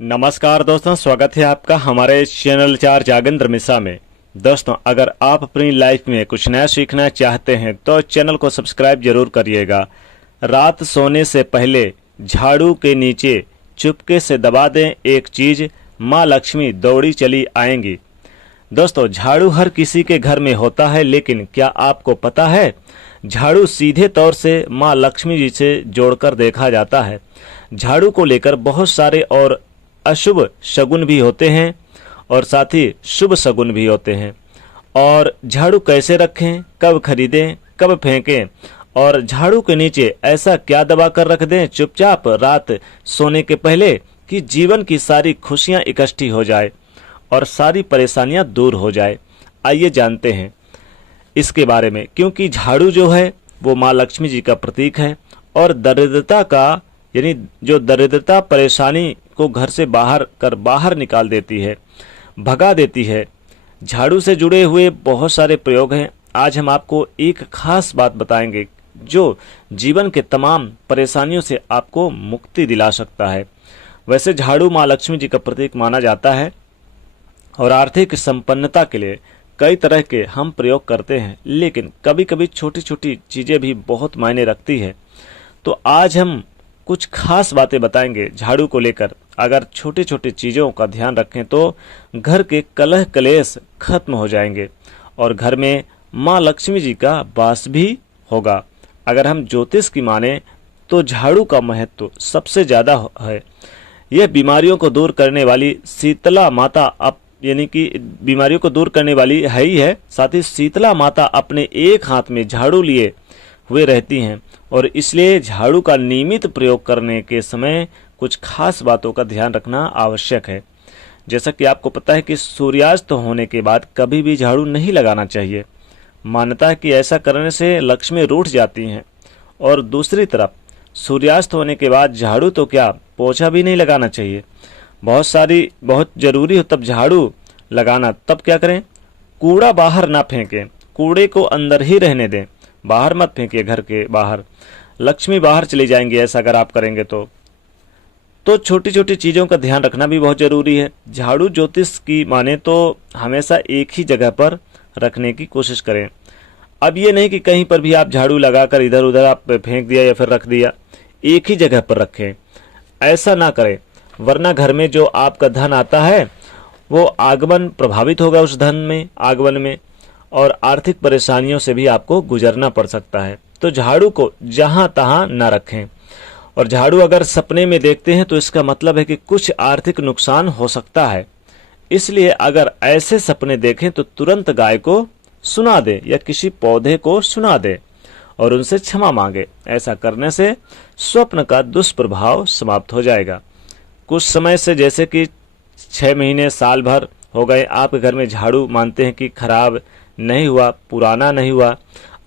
नमस्कार दोस्तों, स्वागत है आपका हमारे चैनल चार जागेंद्र मिश्रा में। दोस्तों, अगर आप अपनी लाइफ में कुछ नया सीखना चाहते हैं तो चैनल को सब्सक्राइब जरूर करिएगा। रात सोने से पहले झाड़ू के नीचे चुपके से दबा दें एक चीज, माँ लक्ष्मी दौड़ी चली आएंगी। दोस्तों, झाड़ू हर किसी के घर में होता है, लेकिन क्या आपको पता है झाड़ू सीधे तौर से माँ लक्ष्मी जी से जोड़कर देखा जाता है। झाड़ू को लेकर बहुत सारे और अशुभ शगुन भी होते हैं और साथ ही शुभ शगुन भी होते हैं। और झाड़ू कैसे रखें, कब खरीदें, कब फेंकें, और झाड़ू के नीचे ऐसा क्या दबा कर रख दें चुपचाप रात सोने के पहले कि जीवन की सारी खुशियां इकट्ठी हो जाए और सारी परेशानियां दूर हो जाए। आइए जानते हैं इसके बारे में, क्योंकि झाड़ू जो है वो माँ लक्ष्मी जी का प्रतीक है और दरिद्रता का यानी जो दरिद्रता परेशानी को घर से बाहर निकाल देती है, भगा देती है। झाड़ू से जुड़े हुए बहुत सारे प्रयोग हैं। आज हम आपको एक खास बात बताएंगे जो जीवन के तमाम परेशानियों से आपको मुक्ति दिला सकता है। वैसे झाड़ू माँ लक्ष्मी जी का प्रतीक माना जाता है और आर्थिक संपन्नता के लिए कई तरह के हम प्रयोग करते हैं, लेकिन कभी कभी छोटी छोटी चीजें भी बहुत मायने रखती है। तो आज हम कुछ खास बातें बताएंगे झाड़ू को लेकर। अगर छोटी छोटी चीजों का ध्यान रखें तो घर के कलह कलेश खत्म हो जाएंगे और घर में माँ लक्ष्मी जी का वास भी होगा। अगर हम ज्योतिष की माने तो झाड़ू का महत्व सबसे ज्यादा है। यह बीमारियों को दूर करने वाली शीतला माता यानी कि बीमारियों को दूर करने वाली है ही है, साथ ही शीतला माता अपने एक हाथ में झाड़ू लिए हुए रहती हैं और इसलिए झाड़ू का नियमित प्रयोग करने के समय कुछ खास बातों का ध्यान रखना आवश्यक है। जैसा कि आपको पता है कि सूर्यास्त होने के बाद कभी भी झाड़ू नहीं लगाना चाहिए। मान्यता है कि ऐसा करने से लक्ष्मी रूठ जाती हैं। और दूसरी तरफ सूर्यास्त होने के बाद झाड़ू तो क्या, पोछा भी नहीं लगाना चाहिए। बहुत जरूरी हो तब झाड़ू लगाना। तब क्या करें, कूड़ा बाहर ना फेंकें, कूड़े को अंदर ही रहने दें, बाहर मत फेंकिए। घर के बाहर लक्ष्मी बाहर चली जाएंगी ऐसा अगर आप करेंगे तो छोटी छोटी चीजों का ध्यान रखना भी बहुत जरूरी है। झाड़ू ज्योतिष की माने तो हमेशा एक ही जगह पर रखने की कोशिश करें। अब ये नहीं कि कहीं पर भी आप झाड़ू लगाकर इधर उधर आप फेंक दिया या फिर रख दिया, एक ही जगह पर रखें। ऐसा ना करें, वरना घर में जो आपका धन आता है वो आगमन प्रभावित होगा, उस धन में आगमन में, और आर्थिक परेशानियों से भी आपको गुजरना पड़ सकता है। तो झाड़ू को जहां तहां न रखें। और झाड़ू अगर सपने में देखते हैं तो इसका मतलब है कि कुछ आर्थिक नुकसान हो सकता है। इसलिए अगर ऐसे सपने देखें तो तुरंत गाय को सुना दे या किसी पौधे को सुना दे और उनसे क्षमा मांगे। ऐसा करने से स्वप्न का दुष्प्रभाव समाप्त हो जाएगा। कुछ समय से, जैसे कि 6 महीने साल भर हो गए, आपके घर में झाड़ू मानते हैं कि खराब नहीं हुआ, पुराना नहीं हुआ,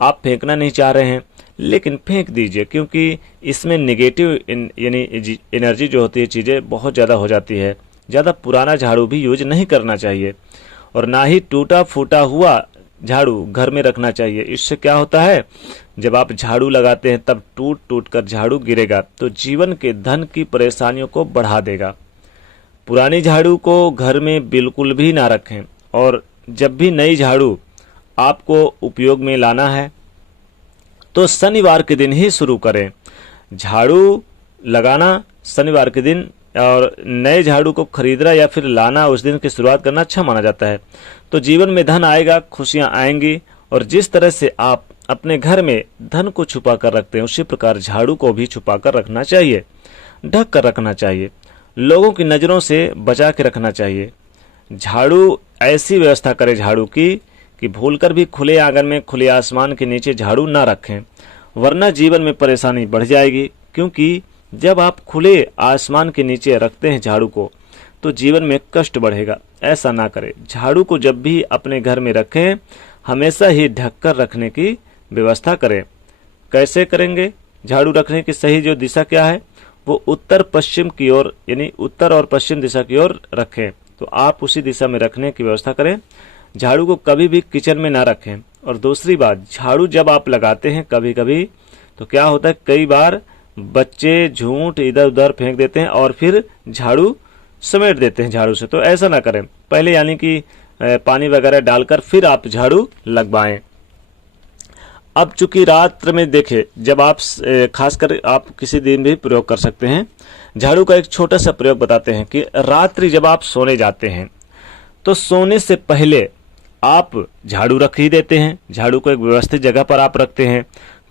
आप फेंकना नहीं चाह रहे हैं, लेकिन फेंक दीजिए, क्योंकि इसमें नेगेटिव यानी एनर्जी जो होती है, चीज़ें बहुत ज़्यादा हो जाती है। ज़्यादा पुराना झाड़ू भी यूज नहीं करना चाहिए और ना ही टूटा फूटा हुआ झाड़ू घर में रखना चाहिए। इससे क्या होता है, जब आप झाड़ू लगाते हैं तब टूट टूट कर झाड़ू गिरेगा तो जीवन के धन की परेशानियों को बढ़ा देगा। पुरानी झाड़ू को घर में बिल्कुल भी ना रखें और जब भी नई झाड़ू आपको उपयोग में लाना है तो शनिवार के दिन ही शुरू करें। झाड़ू लगाना शनिवार के दिन और नए झाड़ू को खरीदना या फिर लाना उस दिन की शुरुआत करना अच्छा माना जाता है। तो जीवन में धन आएगा, खुशियां आएंगी। और जिस तरह से आप अपने घर में धन को छुपा कर रखते हैं, उसी प्रकार झाड़ू को भी छुपा कर रखना चाहिए, ढक कर रखना चाहिए, लोगों की नज़रों से बचा के रखना चाहिए। झाड़ू ऐसी व्यवस्था करें झाड़ू की कि भूलकर भी खुले आंगन में खुले आसमान के नीचे झाड़ू ना रखें, वरना जीवन में परेशानी बढ़ जाएगी। क्योंकि जब आप खुले आसमान के नीचे रखते हैं झाड़ू को तो जीवन में कष्ट बढ़ेगा। ऐसा ना करें। झाड़ू को जब भी अपने घर में रखें हमेशा ही ढककर रखने की व्यवस्था करें। कैसे करेंगे? झाड़ू रखने की सही जो दिशा क्या है, वो उत्तर पश्चिम की ओर यानी उत्तर और पश्चिम दिशा की ओर रखें। तो आप उसी दिशा में रखने की व्यवस्था करें। झाड़ू को कभी भी किचन में ना रखें। और दूसरी बात, झाड़ू जब आप लगाते हैं कभी कभी तो क्या होता है, कई बार बच्चे झूठ इधर उधर फेंक देते हैं और फिर झाड़ू समेट देते हैं झाड़ू से। तो ऐसा ना करें, पहले यानी कि पानी वगैरह डालकर फिर आप झाड़ू लगवाएं। अब चूंकि रात्र में देखें, जब आप खासकर आप किसी दिन भी प्रयोग कर सकते हैं झाड़ू का। एक छोटा सा प्रयोग बताते हैं कि रात्रि जब आप सोने जाते हैं तो सोने से पहले आप झाड़ू रख ही देते हैं, झाड़ू को एक व्यवस्थित जगह पर आप रखते हैं।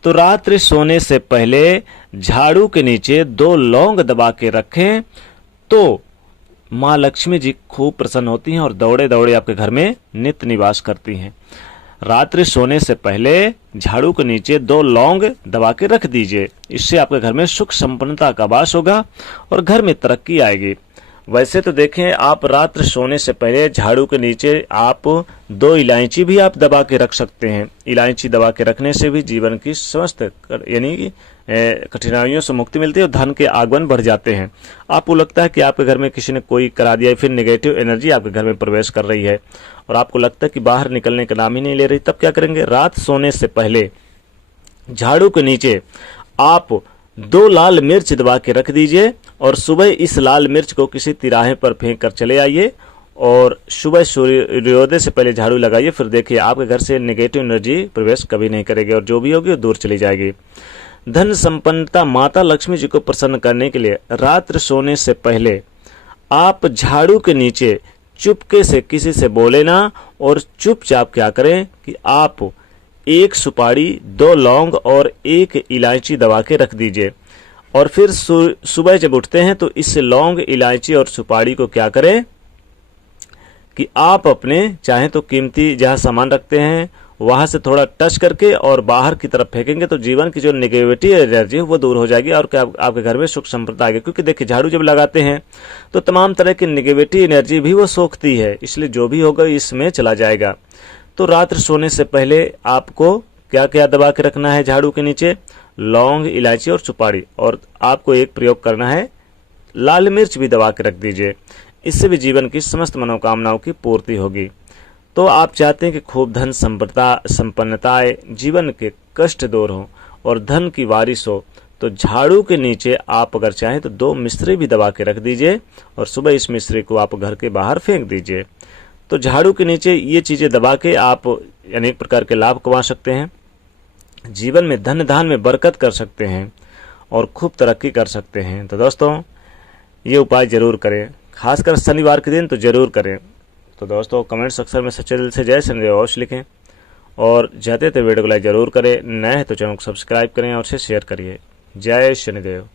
तो रात्रि सोने से पहले झाड़ू के नीचे 2 लौंग दबा के रखें तो माँ लक्ष्मी जी खूब प्रसन्न होती हैं और दौड़े दौड़े आपके घर में नित्य निवास करती हैं। रात्रि सोने से पहले झाड़ू के नीचे 2 लौंग दबा के रख दीजिए, इससे आपके घर में सुख संपन्नता का वास होगा और घर में तरक्की आएगी। वैसे तो देखें, आप रात्र सोने से पहले झाड़ू के नीचे आप 2 इलायची भी आप दबा के रख सकते हैं। इलायची दबा के रखने से भी जीवन की समस्त यानी कि कठिनाइयों से मुक्ति मिलती है और धन के आगमन बढ़ जाते हैं। आपको लगता है कि आपके घर में किसी ने कोई करा दिया, फिर नेगेटिव एनर्जी आपके घर में प्रवेश कर रही है और आपको लगता है कि बाहर निकलने का नाम ही नहीं ले रही, तब क्या करेंगे? रात सोने से पहले झाड़ू के नीचे आप 2 लाल मिर्च दबा के रख दीजिए और सुबह इस लाल मिर्च को किसी तिराहे पर फेंक कर चले आइए और सुबह सूर्योदय से पहले झाड़ू लगाइए। फिर देखिए आपके घर से नेगेटिव एनर्जी प्रवेश कभी नहीं करेगी और जो भी होगी वो दूर चली जाएगी। धन संपन्नता माता लक्ष्मी जी को प्रसन्न करने के लिए रात्र सोने से पहले आप झाड़ू के नीचे चुपके से किसी से बोले ना और चुपचाप क्या करें कि आप 1 सुपारी, 2 लौंग और 1 इलायची दबा के रख दीजिए और फिर सुबह जब उठते हैं तो इस लौंग, इलायची और सुपारी को क्या करें कि आप अपने चाहे तो कीमती जहां सामान रखते हैं वहां से थोड़ा टच करके और बाहर की तरफ फेंकेंगे तो जीवन की जो नेगेटिव एनर्जी है वो दूर हो जाएगी और आपके घर में सुख संपन्नता आएगी। क्योंकि देखिए, झाड़ू जब लगाते हैं तो तमाम तरह की नेगेटिव एनर्जी भी वो सोखती है, इसलिए जो भी होगा इसमें चला जाएगा। तो रात्र सोने से पहले आपको क्या क्या दबा के रखना है झाड़ू के नीचे? लौंग, इलायची और सुपारी। और आपको एक प्रयोग करना है, लाल मिर्च भी दबा के रख दीजिए, इससे भी जीवन की समस्त मनोकामनाओं की पूर्ति होगी। तो आप चाहते हैं कि खूब धन संपन्नताएं, जीवन के कष्ट दूर हो और धन की बारिश हो, तो झाड़ू के नीचे आप अगर चाहें तो 2 मिश्री भी दबा के रख दीजिए और सुबह इस मिश्री को आप घर के बाहर फेंक दीजिए। तो झाड़ू के नीचे ये चीजें दबा के आप अनेक प्रकार के लाभ कमा सकते हैं, जीवन में धन धान में बरकत कर सकते हैं और खूब तरक्की कर सकते हैं। तो दोस्तों, ये उपाय जरूर करें, खासकर शनिवार के दिन तो जरूर करें। तो दोस्तों, कमेंट सेक्शन में सच्चे दिल से जय शनिदेव अवश्य लिखें और जाते वीडियो को लाइक जरूर करें। नए हैं तो चैनल को सब्सक्राइब करें और शेयर करिए। जय शनिदेव।